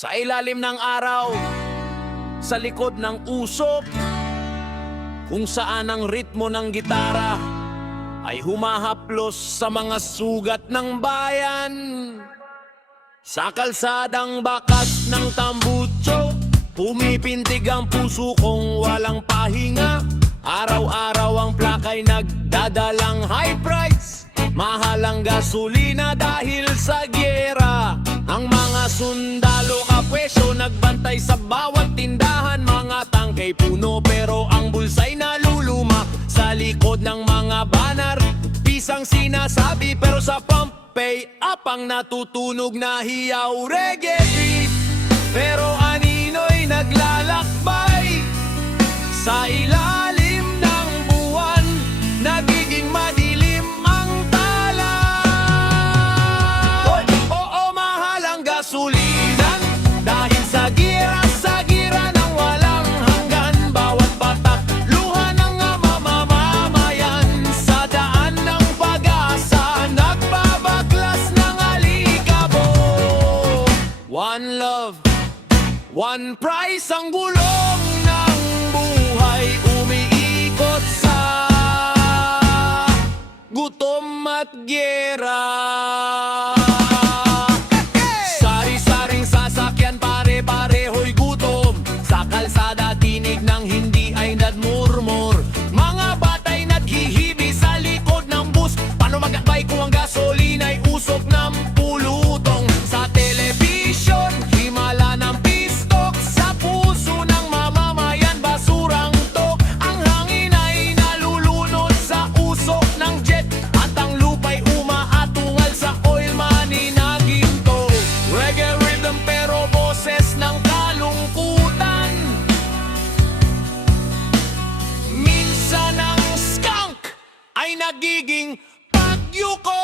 Sa ilalim ng araw, sa likod ng usok, kung saan ang ritmo ng gitara ay humahaplos sa mga sugat ng bayan. Sa kalsadang bakas ng tambutso, pumipintig ang puso kong walang pahinga. Araw-araw ang plakay nagdadalang high price, mahal ang gasolina dahil sa gyera. Ang mga sundalo kapweso nagbantay sa bawat tindahan. Mga tangkay puno pero ang bulsay naluluma. Sa likod ng mga banar, pisang sinasabi pero sa pump pay up ang natutunog na hiyaw reggae beat. Pero anino'y naglalakbay sa ilalim ng buwan, nagiging madilim ang tala. Oo, mahal ang gasolinan dahil sa gira ng walang hanggan. Bawat patak, luha ng mamamayan. Sa daan ng pag-asa, nagbabaklas ng alikabok. One love, one price, ang gulong ng buhay umiikot sa gutom at gyera. Sari-saring sasakyan, pare-pareho'y gutom. Sa kalsada tinig ng hindi ay nagmurmur. Mga batay naghihibi sa likod ng bus. Paano mag-akbay kung ang gasolina'y usok ng pulutong? Sa telebisyon, himala ng pistok. Sa puso ng mamamayan, basurang tok. Ang hangin ay nalulunod sa usok ng jet. At ang lupa'y umaatungal sa oil money na ginto. Reggae rhythm pero boses ng kalungkutan. Minsan ang skunk ay nagiging pagyuko.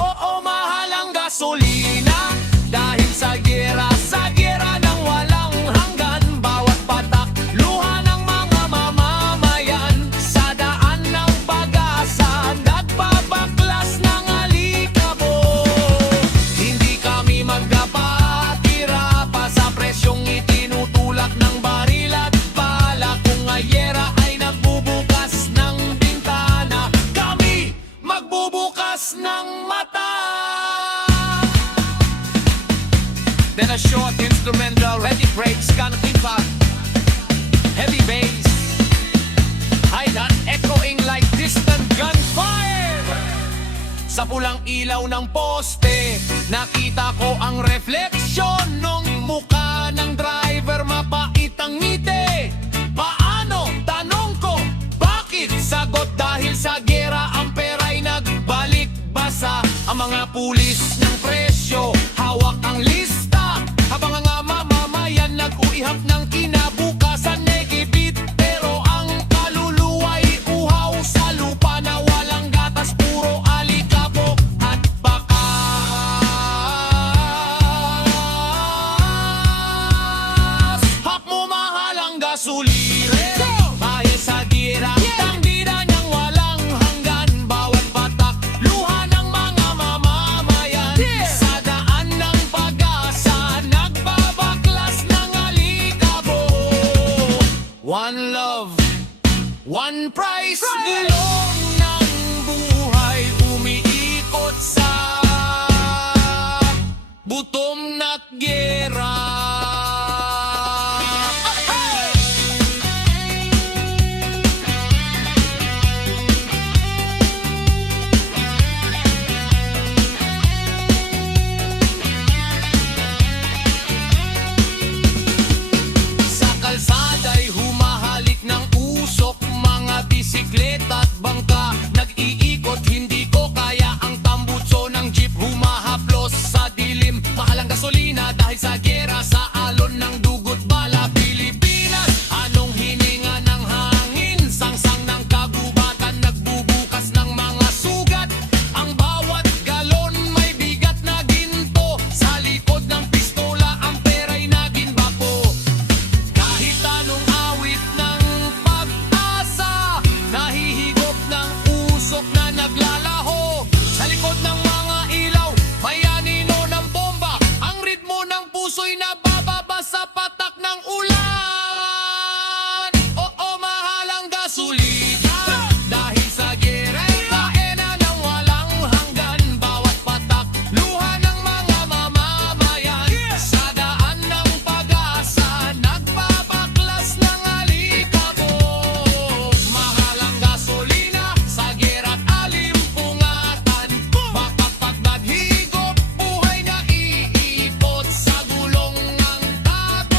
Oo, mahal ang gasolina dahil sa gira ng walang hanggan. Bawat patak, luha ng mga mamamayan. Sa daan ng pag-asa, nagbabaklas ng alikabok. Hindi kami magkapatira pa sa presyong itinutulak ng baril at bala. Kung ayera ay nagbubukas ng bintana, kami magbubukas ng mata. Then a short instrumental, heavy breaks, gonna keep up. Heavy bass, hi-hat echoing like distant gunfire. Sa pulang ilaw ng poste, nakita ko ang refleksyon ng mukha ng driver, mapait ang ngiti. Paano? Tanong ko, bakit? Sagot, dahil sa gera ang pera'y nagbalik basa. Ang mga pulis ng presyo, hawak ang lista. Habang ang mamamayan nag-uihap ng kinabukasan, negibit. Pero ang kaluluwa'y uhaw sa lupa na walang gatas, puro alikabok at bakas. Hap mo mahal ang gasolina dahil sa gira, tanggira niyang walang hanggan. Bawat patak, luha ng mga mamamayan. Sa daan ng pag-asa, nagbabaklas ng alikabok. One love, one price, gulong ng buhay umiikot sa gutom at gyera. Sa kalsada'y humahalik ng usok. Mga bisikleta at bangka nag-iikot. Hindi ko kaya ang tambutso ng jeep humahaplos sa dilim. Mahal ang gasolina dahil sa gyera, sa alon ng dugot bala. Pilipinas, anong hininga ng hangin? Sangsang ng kagubatan, nagbubukas ng mga sugat. Ang bawat galon may bigat na ginto. Sa likod ng pistola ang pera'y naging bako. Kahit anong awit ng pag-asa, nahihigop ng usok na naglalaho. Sa likod ng mga ilaw, may anino ng bomba. Ang ritmo ng puso'y ako'y nabababa sa patak ng ulan. Oo, mahal ang gasolina dahil sa gerera na ng walang hanggan. Bawat patak, luha ng mga mamamayan. Sa daan ng pag-asa, nagbabaklas ng alikabok. Mahal ang gasolina sa gera't alimpungatan. Makapagdad higop, buhay na iipot sa gulong ng takot.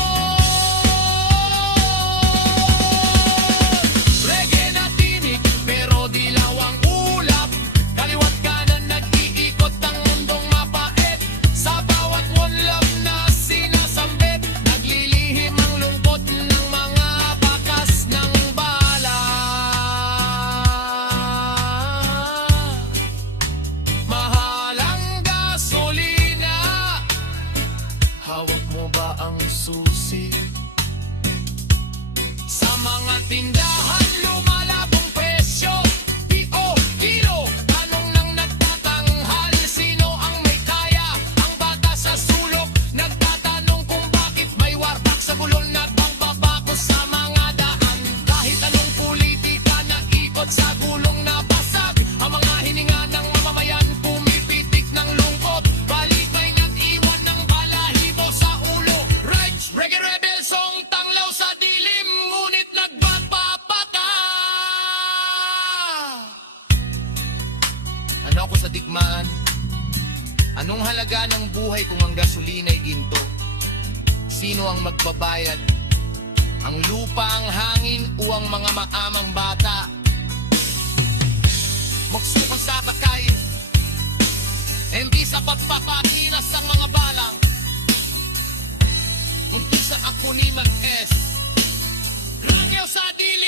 Reggae na tinig, pero dilaw ang ulap. Kaliwat kanan nag-iikot ang mundong mapait. Sa bawat one love na sinasambit, naglilihim ang lungkot ng mga bakas ng bala. Mahal ang gasolina, hawak mo ba ang susi? Sa mga tindahan lumalabong presyo, kilo, tanong nang nagtatanghal, sino ang may kaya? Ang bata sa sulok, nagtatanong kung bakit may warpak sa gulong nagbabako sa mga daan. Kahit anong politika na ikot sa gulong na basag, ang mga hininga ng mamamayan pumipitik ng lungkot. Balibay nag-iwan ng balahibo sa ulo. Rights, reggae rebel song, tanglaw sa dilim, ngunit nagpapapaka. Ano ako sa digmaan? Anong halaga ng buhay kung ang gasolina'y ginto? Sino ang magbabayad? Ang lupa, ang hangin, o ang mga maamang bata? Magsukang sa pagkain, hindi sa pagpapakiras ng mga balang. Umpisa ako ni Mag-S, rangyaw sa dilim.